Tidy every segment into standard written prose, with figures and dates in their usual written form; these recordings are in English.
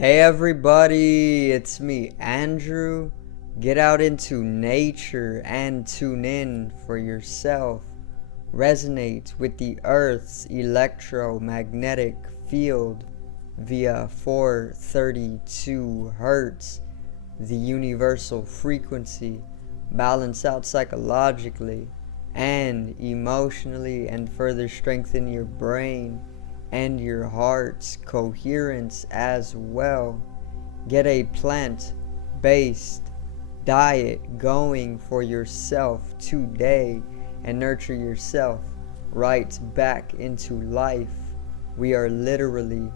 Hey everybody, it's me, Andrew. Get out into nature and tune in for yourself. Resonate with the Earth's electromagnetic field via 432 Hertz, the universal frequency. Balance out psychologically and emotionally, and further strengthen your brain and your heart's coherence as well. Get a plant-based diet going for yourself today and nurture yourself right back into life. We are literally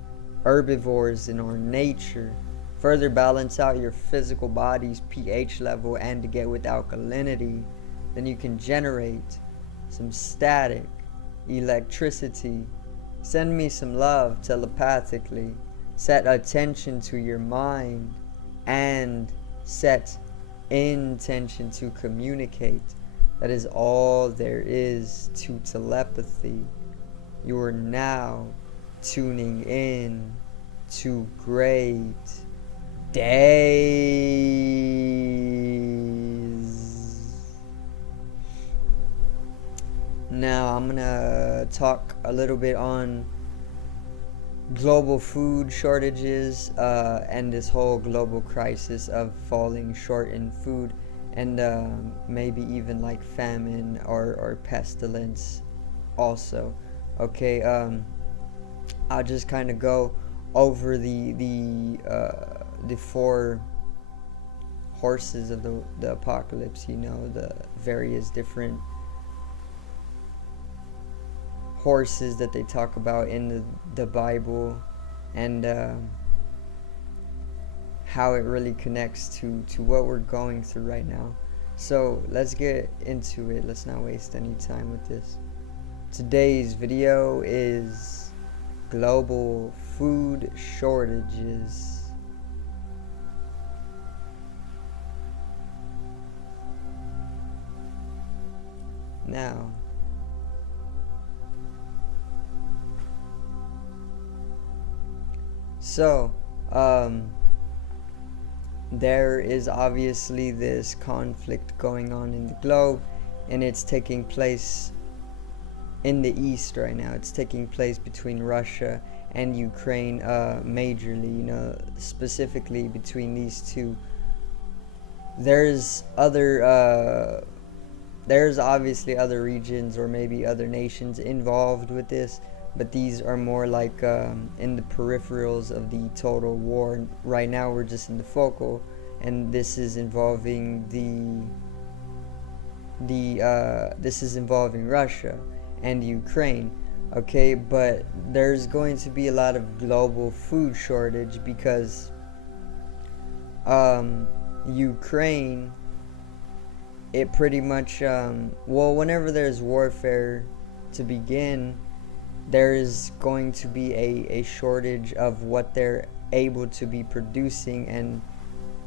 herbivores in our nature. Further balance out your physical body's pH level and to get with alkalinity. Then you can generate some static electricity. Send me some love telepathically. Set attention to your mind and set intention to communicate. That is all there is to telepathy. You are now tuning in to great days. Now I'm gonna talk a little bit on global food shortages and this whole global crisis of falling short in food, and maybe even like famine or pestilence also. Okay, I'll just kind of go over the four horses of the apocalypse. The various different horses that they talk about in the Bible, and how it really connects to what we're going through right now. So let's get into it. Let's not waste any time with this. Today's video is global food shortages. Now, so, there is obviously this conflict going on in the globe, and it's taking place in the east right now. It's taking place between Russia and Ukraine, majorly, specifically between these two. There's obviously other regions or maybe other nations involved with this, but these are more like in the peripherals of the total war. Right now we're just in the focal, and this is involving this is involving Russia and Ukraine. Okay, but there's going to be a lot of global food shortage because Ukraine, it pretty much whenever there's warfare to begin, there is going to be a shortage of what they're able to be producing and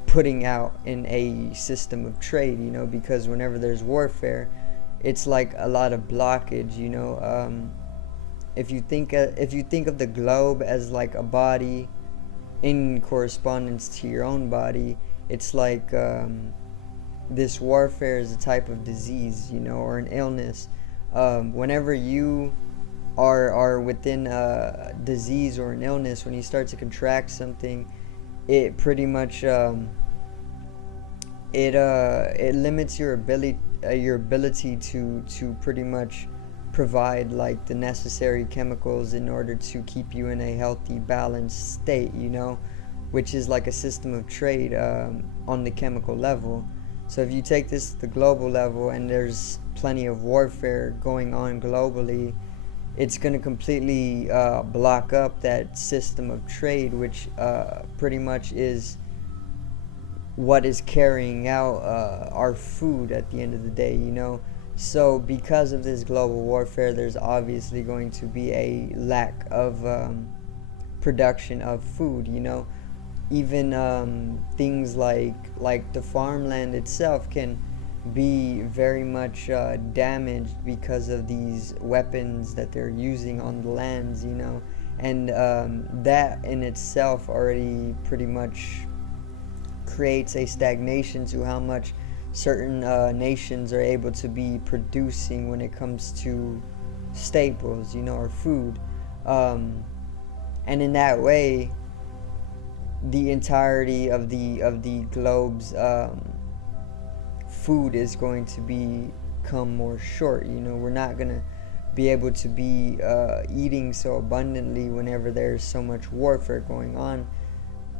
putting out in a system of trade, because whenever there's warfare, it's like a lot of blockage. If you think of the globe as like a body in correspondence to your own body, it's like this warfare is a type of disease, or an illness. Whenever you are within a disease or an illness, when you start to contract something, it pretty much it limits your ability to pretty much provide like the necessary chemicals in order to keep you in a healthy, balanced state, which is like a system of trade on the chemical level. So if you take this to the global level and there's plenty of warfare going on globally, it's going to completely block up that system of trade, which pretty much is what is carrying out our food at the end of the day, So because of this global warfare, there's obviously going to be a lack of production of food, Even things like the farmland itself can be very much damaged because of these weapons that they're using on the lands, And that in itself already pretty much creates a stagnation to how much certain nations are able to be producing when it comes to staples, or food. And in that way, the entirety of the globe's food is going to become more short. We're not gonna be able to be eating so abundantly whenever there's so much warfare going on,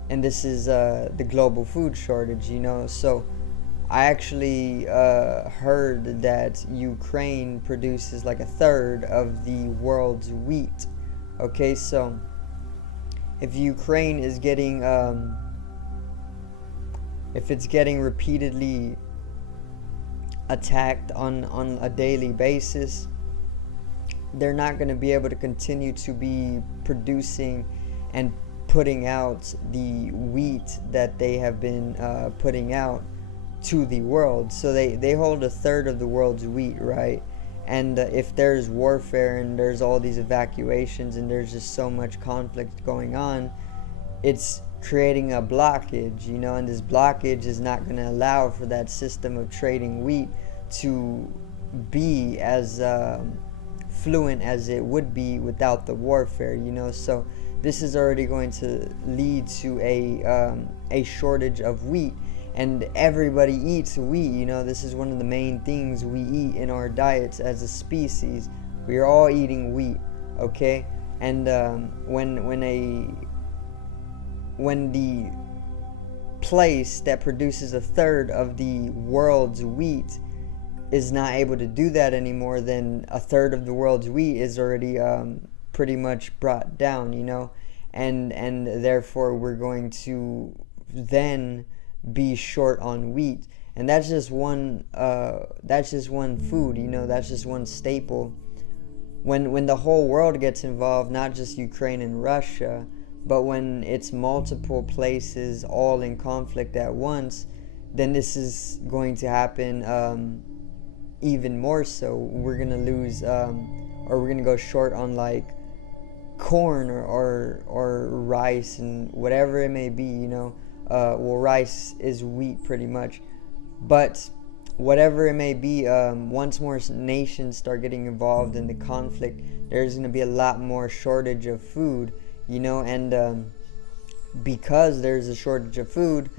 and this is the global food shortage. So I actually heard that Ukraine produces like a third of the world's wheat. Okay, so if Ukraine is getting if it's getting repeatedly attacked on a daily basis, they're not going to be able to continue to be producing and putting out the wheat that they have been putting out to the world. So they hold a third of the world's wheat, right? And if there's warfare and there's all these evacuations and there's just so much conflict going on, it's creating a blockage, and this blockage is not going to allow for that system of trading wheat to be as fluent as it would be without the warfare. So this is already going to lead to a shortage of wheat, and everybody eats wheat. This is one of the main things we eat in our diets as a species. We are all eating wheat, okay? And when the place that produces a third of the world's wheat is not able to do that anymore, then a third of the world's wheat is already pretty much brought down, and therefore we're going to then be short on wheat. And that's just one food, that's just one staple. When the whole world gets involved, not just Ukraine and Russia, but when it's multiple places all in conflict at once, then this is going to happen even more so. We're going to lose or we're going to go short on like corn or rice and whatever it may be, well, rice is wheat pretty much, but whatever it may be, once more nations start getting involved in the conflict, there's going to be a lot more shortage of food, and because there's a shortage of food,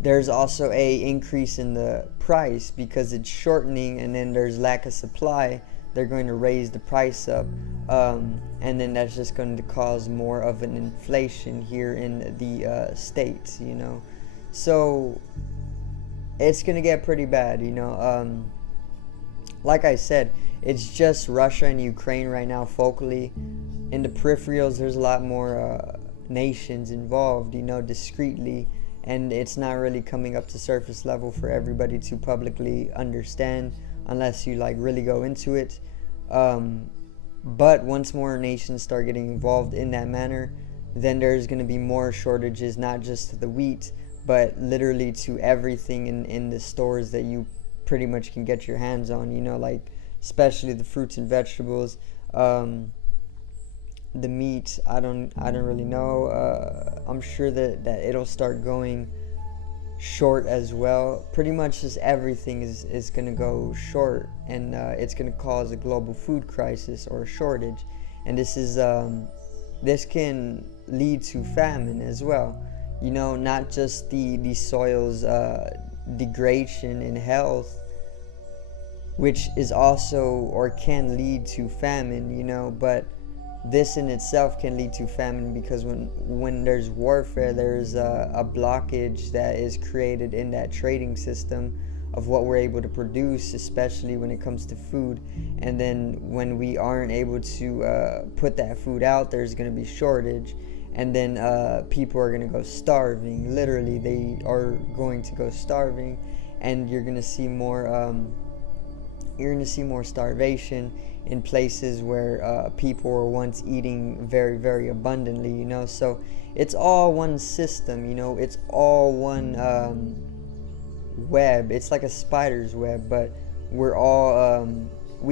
there's also a increase in the price because it's shortening, and then there's lack of supply. They're going to raise the price up, and then that's just going to cause more of an inflation here in the States, so it's going to get pretty bad, like I said, it's just Russia and Ukraine right now focally. In the peripherals, there's a lot more nations involved, discreetly, and it's not really coming up to surface level for everybody to publicly understand unless you like really go into it. But once more nations start getting involved in that manner, then there's going to be more shortages, not just to the wheat, but literally to everything in the stores that you pretty much can get your hands on, like especially the fruits and vegetables. The meat, I don't really know. I'm sure that it'll start going short as well. Pretty much just everything is going to go short, and it's going to cause a global food crisis or a shortage. And this can lead to famine as well. Not just the soil's degradation in health, which is also or can lead to famine, but this in itself can lead to famine because when there's warfare, there's a blockage that is created in that trading system of what we're able to produce, especially when it comes to food. And then when we aren't able to put that food out, there's going to be shortage, and then people are going to go starving. Literally, they are going to go starving, and you're going to see more starvation in places where people were once eating very, very abundantly, So it's all one system, it's all one web. It's like a spider's web, but we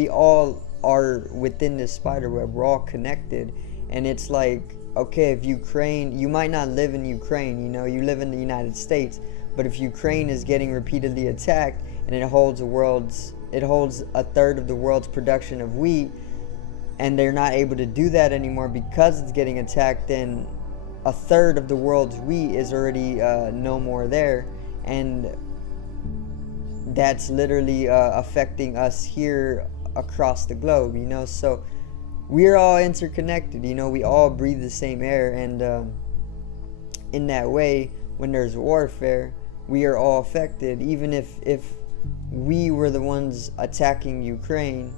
all are within this spider web. We're all connected, And it's like, okay, if Ukraine, you might not live in Ukraine, you live in the United States, but if Ukraine is getting repeatedly attacked and it holds a third of the world's production of wheat, and they're not able to do that anymore because it's getting attacked, then a third of the world's wheat is already no more there, and that's literally affecting us here across the globe, so we're all interconnected, we all breathe the same air, and in that way, when there's warfare, we are all affected. Even if we were the ones attacking Ukraine,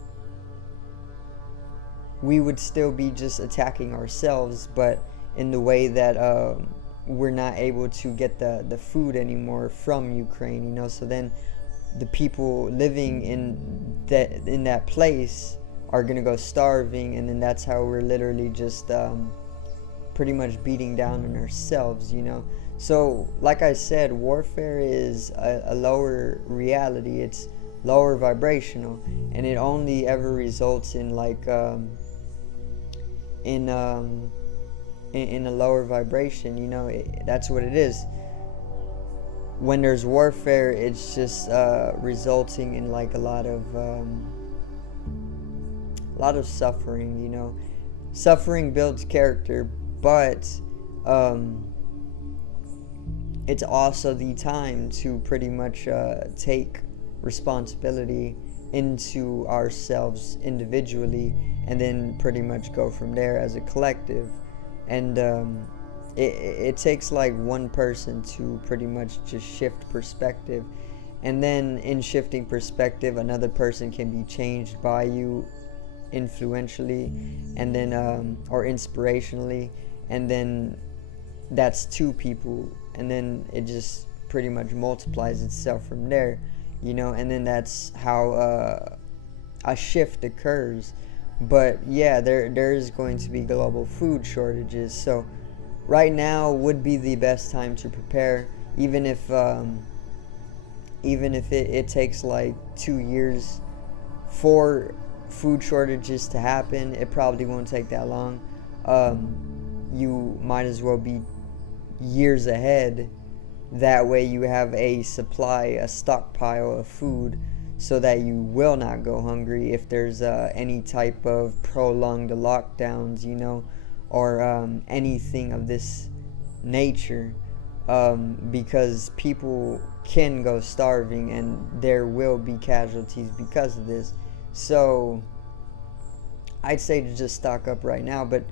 we would still be just attacking ourselves, but in the way that we're not able to get the food anymore from Ukraine, so then the people living in that place are gonna go starving, and then that's how we're literally just pretty much beating down on ourselves, So like I said, warfare is a lower reality. It's lower vibrational, and it only ever results in like in a lower vibration. That's what it is. When there's warfare, it's just resulting in like a lot of suffering. Suffering builds character, but it's also the time to pretty much take responsibility into ourselves individually, and then pretty much go from there as a collective. And it takes like one person to pretty much just shift perspective, and then in shifting perspective, another person can be changed by you influentially, and then or inspirationally, and then that's two people, and then it just pretty much multiplies itself from there, and then that's how a shift occurs. But yeah, there is going to be global food shortages, so right now would be the best time to prepare, even if it takes like 2 years for food shortages to happen. It probably won't take that long. You might as well be years ahead. That way you have a stockpile of food, so that you will not go hungry if there's any type of prolonged lockdowns, or anything of this nature, because people can go starving, and there will be casualties because of this. So I'd say to just stock up right now, but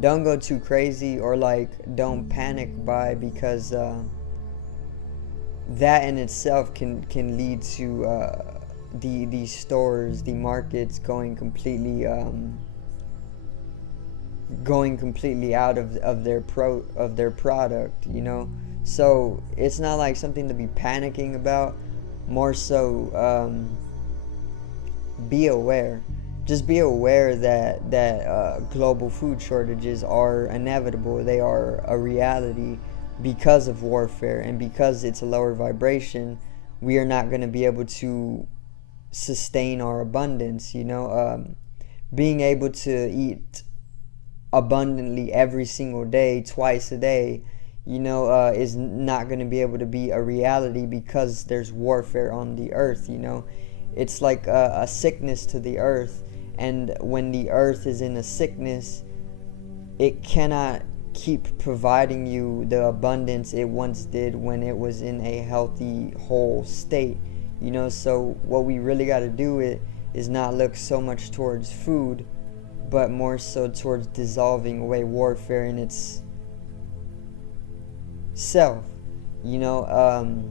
don't go too crazy, or like don't panic buy, because that in itself can lead to the stores, the markets going completely out of their product, So it's not like something to be panicking about. More so, be aware. Just be aware that global food shortages are inevitable. They are a reality because of warfare, and because it's a lower vibration. We are not going to be able to sustain our abundance. Being able to eat abundantly every single day, twice a day, is not going to be able to be a reality, because there's warfare on the earth. It's like a sickness to the earth, and when the earth is in a sickness, it cannot keep providing you the abundance it once did when it was in a healthy, whole state. So what we really got to do is not look so much towards food, but more so towards dissolving away warfare in its self. And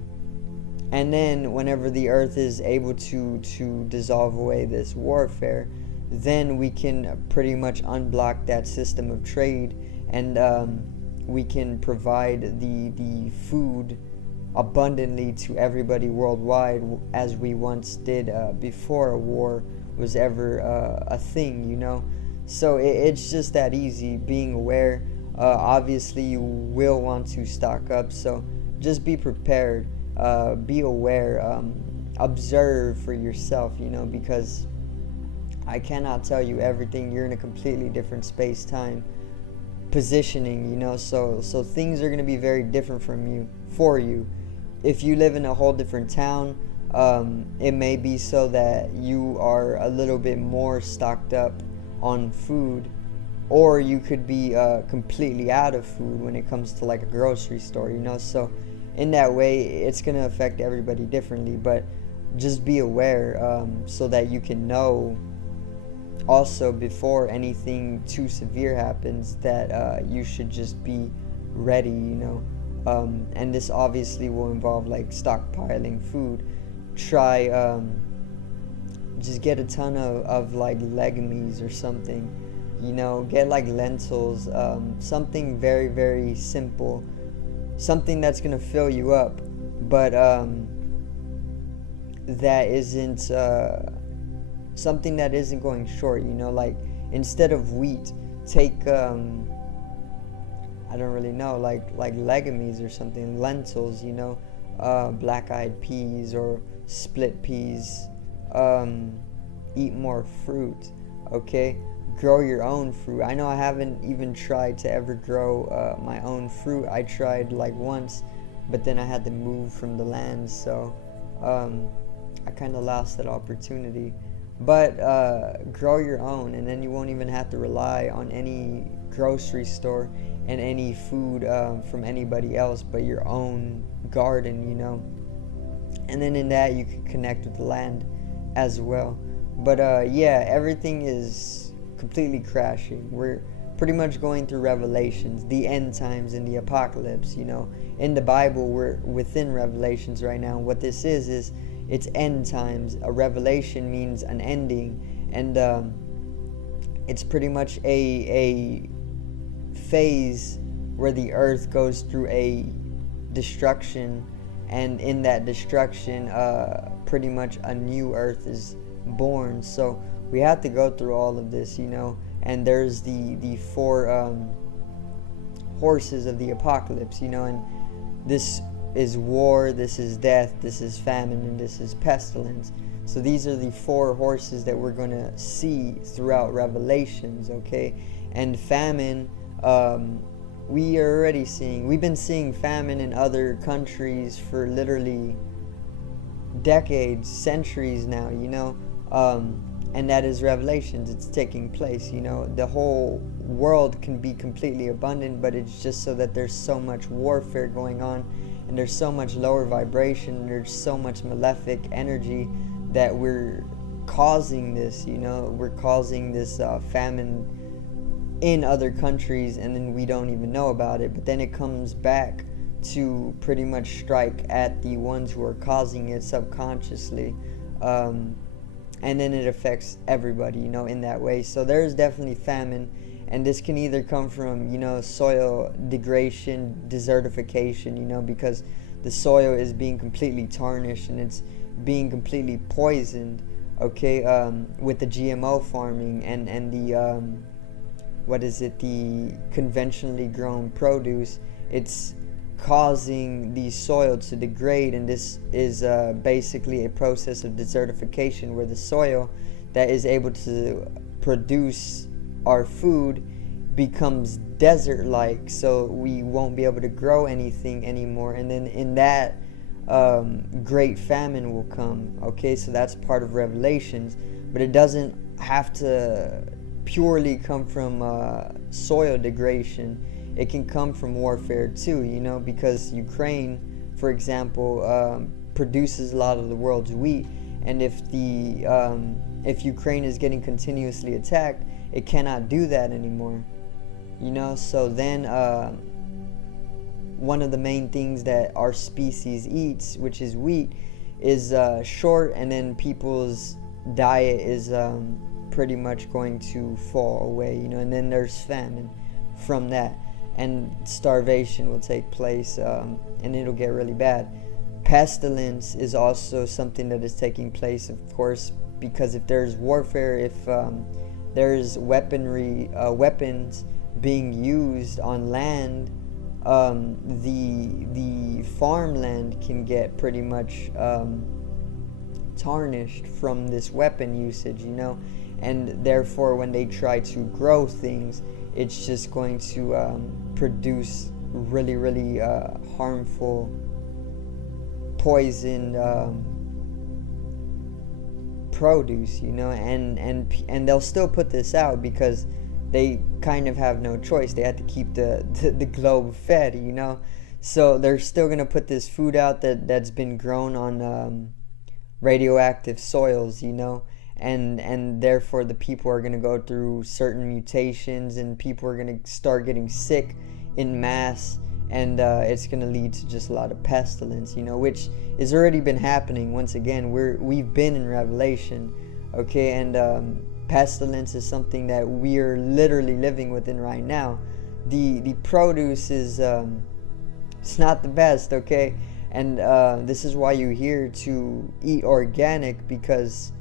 then whenever the earth is able to dissolve away this warfare, then we can pretty much unblock that system of trade, and we can provide the food abundantly to everybody worldwide, as we once did before a war was ever a thing. So it's just that easy. Being aware. Obviously you will want to stock up, so just be prepared. Be aware. Observe for yourself, because I cannot tell you everything. You're in a completely different space-time. positioning, so things are going to be very different for you. If you live in a whole different town, it may be so that you are a little bit more stocked up on food, or you could be completely out of food when it comes to like a grocery store, so in that way it's going to affect everybody differently. But just be aware, so that you can know also before anything too severe happens that you should just be ready, and this obviously will involve like stockpiling food. Try just get a ton of like legumes or something, get like lentils, something very, very simple, something that's gonna fill you up, but that isn't something that isn't going short, like instead of wheat, take I don't really know, like legumes or something, lentils, black-eyed peas or split peas. Eat more fruit, okay? Grow your own fruit. I know I haven't even tried to ever grow my own fruit. I tried like once, but then I had to move from the land, so I kind of lost that opportunity. But grow your own, and then you won't even have to rely on any grocery store and any food from anybody else but your own garden, and then in that you can connect with the land as well. But yeah, everything is completely crashing. We're pretty much going through Revelations, the end times and the apocalypse. In the Bible, we're within Revelations right now. What this is it's end times. A revelation means an ending, and it's pretty much a phase where the earth goes through a destruction, and in that destruction pretty much a new earth is born. So we have to go through all of this, and there's the four horses of the apocalypse, and this is war, this is death, this is famine, and this is pestilence. So these are the four horses that we're going to see throughout Revelations, okay? And famine, we've been seeing famine in other countries for literally decades, centuries now, and that is Revelations. It's taking place, the whole world can be completely abundant, but it's just so that there's so much warfare going on, and there's so much lower vibration, and there's so much malefic energy that we're causing this, we're causing this famine in other countries, and then we don't even know about it. But then it comes back to pretty much strike at the ones who are causing it subconsciously, and then it affects everybody, in that way. So there's definitely famine, and this can either come from, soil degradation, desertification, because the soil is being completely tarnished and it's being completely poisoned, okay, with the GMO farming and the the conventionally grown produce. It's causing the soil to degrade, and this is basically a process of desertification, where the soil that is able to produce our food becomes desert-like, so we won't be able to grow anything anymore, and then in that great famine will come, okay? So that's part of Revelations, but it doesn't have to purely come from soil degradation. It can come from warfare too, because Ukraine, for example, produces a lot of the world's wheat, and if Ukraine is getting continuously attacked, it cannot do that anymore, so then one of the main things that our species eats, which is wheat, is short, and then people's diet is pretty much going to fall away, and then there's famine from that, and starvation will take place, and it'll get really bad. Pestilence is also something that is taking place, of course, because if there's warfare, if there's weapons being used on land, the farmland can get pretty much tarnished from this weapon usage, and therefore when they try to grow things, it's just going to produce really harmful poisoned produce, and they'll still put this out because they kind of have no choice. They have to keep the globe fed, so they're still gonna put this food out that's been grown on radioactive soils, and therefore the people are gonna go through certain mutations, and people are gonna start getting sick in mass, and it's going to lead to just a lot of pestilence, which has already been happening. Once again, we've been in Revelation, okay, and pestilence is something that we are literally living within right now. The produce is it's not the best, okay, and this is why you hear to eat organic, because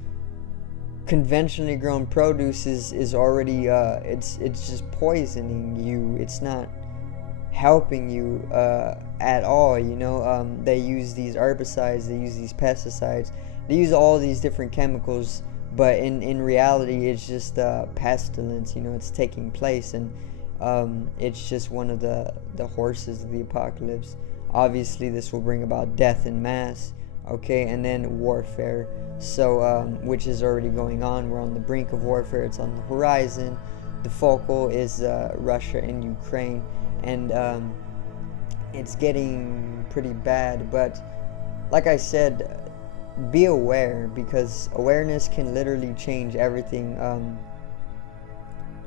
conventionally grown produce is already it's just poisoning you. It's not helping you at all, they use these herbicides, they use these pesticides, they use all these different chemicals, but in reality it's just pestilence, it's taking place, and it's just one of the horses of the apocalypse. Obviously this will bring about death in mass, okay, and then warfare, so which is already going on. We're on the brink of warfare. It's on the horizon. The focal is Russia and Ukraine, and it's getting pretty bad. But like I said, be aware, because awareness can literally change everything.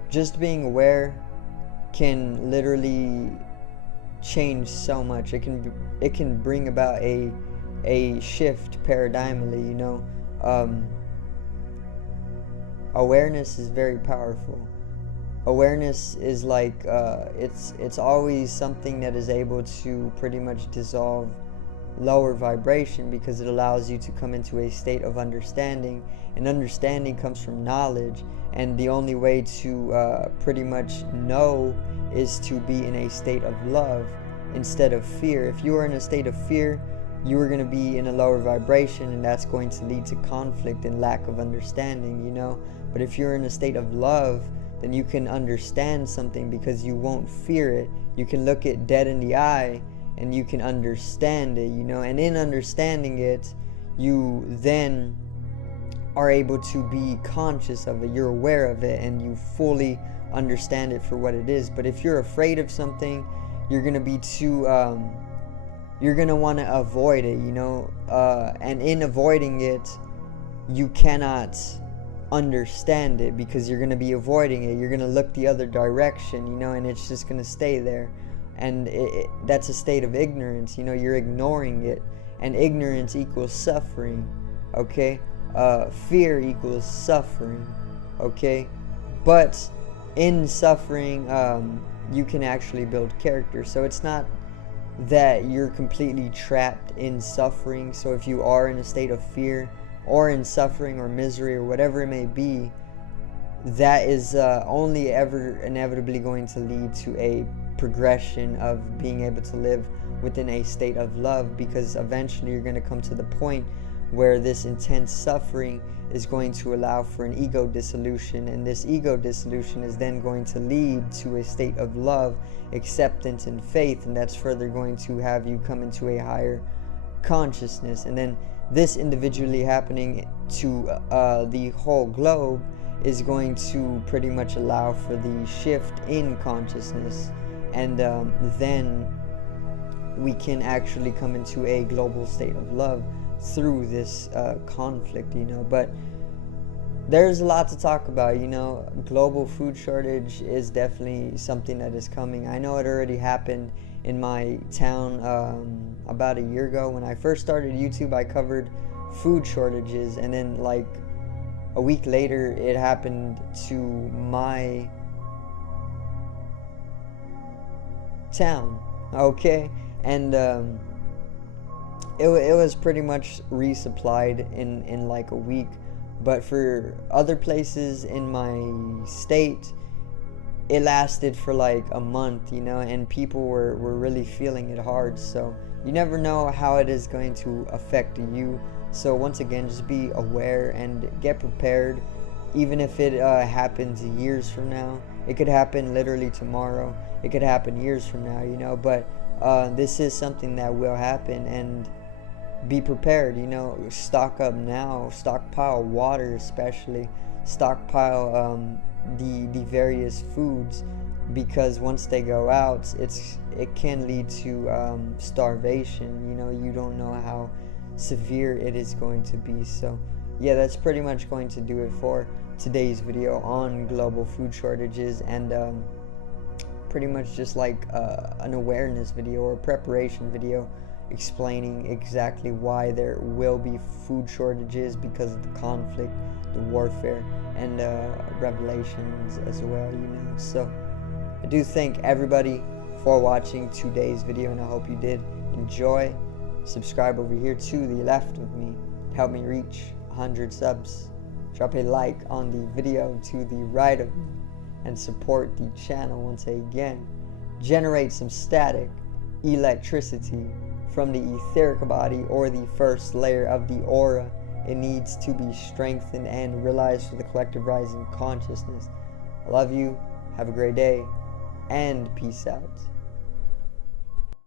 Just being aware can literally change so much. It can bring about a shift paradigmally, awareness is very powerful. Awareness is like it's always something that is able to pretty much dissolve lower vibration, because it allows you to come into a state of understanding, and understanding comes from knowledge, and the only way to pretty much know is to be in a state of love instead of fear. If you are in a state of fear, you are going to be in a lower vibration, and that's going to lead to conflict and lack of understanding, but if you're in a state of love, then you can understand something because you won't fear it. You can look it dead in the eye and you can understand it, and in understanding it, you then are able to be conscious of it. You're aware of it and you fully understand it for what it is. But if you're afraid of something, you're going to be too you're going to want to avoid it, and in avoiding it, you cannot understand it, because you're going to be avoiding it. You're going to look the other direction, and it's just going to stay there, and that's a state of ignorance. You're ignoring it, and ignorance equals suffering, okay? Fear equals suffering, okay? But in suffering, you can actually build character. So it's not that you're completely trapped in suffering. So if you are in a state of fear or in suffering or misery or whatever it may be, that is only ever inevitably going to lead to a progression of being able to live within a state of love, because eventually you're going to come to the point where this intense suffering is going to allow for an ego dissolution, and this ego dissolution is then going to lead to a state of love, acceptance, and faith, and that's further going to have you come into a higher consciousness. And then this individually happening to the whole globe is going to pretty much allow for the shift in consciousness, and then we can actually come into a global state of love through this conflict, but there's a lot to talk about. Global food shortage is definitely something that is coming. I know it already happened in my town about a year ago. When I first started YouTube, I covered food shortages, and then like a week later it happened to my town, okay? And it was pretty much resupplied in like a week. But for other places in my state, it lasted for like a month, and people were really feeling it hard. So you never know how it is going to affect you. So once again, just be aware and get prepared. Even if it happens years from now, It could happen literally tomorrow. It could happen years from now, you know, but this is something that will happen, and be prepared, you know. Stock up now, stockpile water, especially stockpile the various foods, because once they go out, it can lead to starvation. You know, you don't know how severe it is going to be. So yeah, that's pretty much going to do it for today's video on global food shortages, and pretty much just like an awareness video or preparation video explaining exactly why there will be food shortages because of the conflict, the warfare, and revelations as well, you know. So I do thank everybody for watching today's video, and I hope you did enjoy. Subscribe over here to the left of me to help me reach 100 subs. Drop a like on the video to the right of me and support the channel once again. Generate some static electricity from the etheric body, or the first layer of the aura. It needs to be strengthened and realized for the collective rising consciousness. I love you. Have a great day, and peace out.